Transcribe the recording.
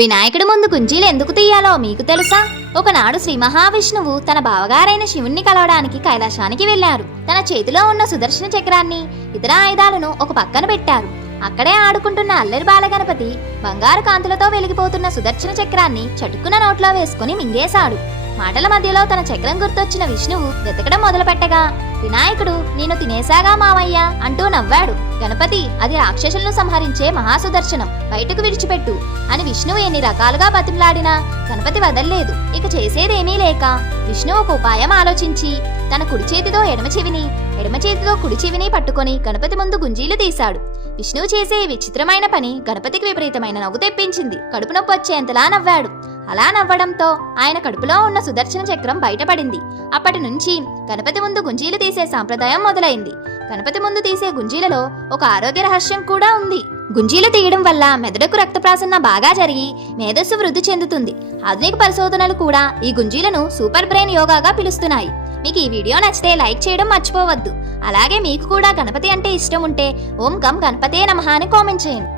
వినాయకుడి ముందు గుంజీలు ఎందుకు తీయాలో మీకు తెలుసా? ఒకనాడు శ్రీ మహావిష్ణువు తన బావగారైన శివుణ్ణి కలవడానికి కైలాసానికి వెళ్ళారు తన చేతిలో ఉన్న సుదర్శన చక్రాన్ని ఇతర ఆయుధాలను ఒక పక్కన పెట్టారు. అక్కడే ఆడుకుంటున్న అల్లరి బాలగణపతి బంగారు కాంతులతో వెలిగిపోతున్న సుదర్శన చక్రాన్ని చటుక్కున నోట్లో వేసుకుని మింగేశాడు. మాటల మధ్యలో తన చక్రం గుర్తొచ్చిన విష్ణువు వెతకడం మొదలుపెట్టగా వినాయకుడు నేను తినేశాగా మావయ్య అంటూ నవ్వాడు. గణపతి అది రాక్షసులను సంహరించే మహాసుదర్శనం. బయటకు విడిచిపెట్టు అని విష్ణువు ఎన్ని రకాలుగా బతిమలాడినా గణపతి వదల్లేదు. ఇక చేసేదేమీ లేక విష్ణువు ఒక ఉపాయం ఆలోచించి తన కుడి చేతితో ఎడమ చెవిని ఎడమ చేతితో కుడి చెవిని పట్టుకొని గణపతి ముందు గుంజీలు తీశాడు. విష్ణువు చేసే ఈ విచిత్రమైన పని గణపతికి విపరీతమైన నవ్వు తెప్పించింది. కడుపు నొప్పి వచ్చేంతలా నవ్వాడు. అలా నవ్వడంతో ఆయన కడుపులో ఉన్న సుదర్శన చక్రం బయటపడింది. అప్పటి నుంచి గణపతి ముందు గుంజీలు తీసే సాంప్రదాయం మొదలైంది. గణపతి ముందు తీసే గుంజీలలో ఒక ఆరోగ్య రహస్యం కూడా ఉంది. గుంజీలు తీయడం వల్ల మెదడుకు రక్త ప్రసరణ బాగా జరిగి మేధస్సు వృద్ధి చెందుతుంది. ఆధునిక పరిశోధనలు కూడా ఈ గుంజీలను సూపర్ బ్రెయిన్ యోగాగా పిలుస్తున్నాయి. మీకు ఈ వీడియో నచ్చితే లైక్ చేయడం మర్చిపోవద్దు. అలాగే మీకు కూడా గణపతి అంటే ఇష్టం ఉంటే ఓం గం గణపతే నమః అని కామెంట్ చేయండి.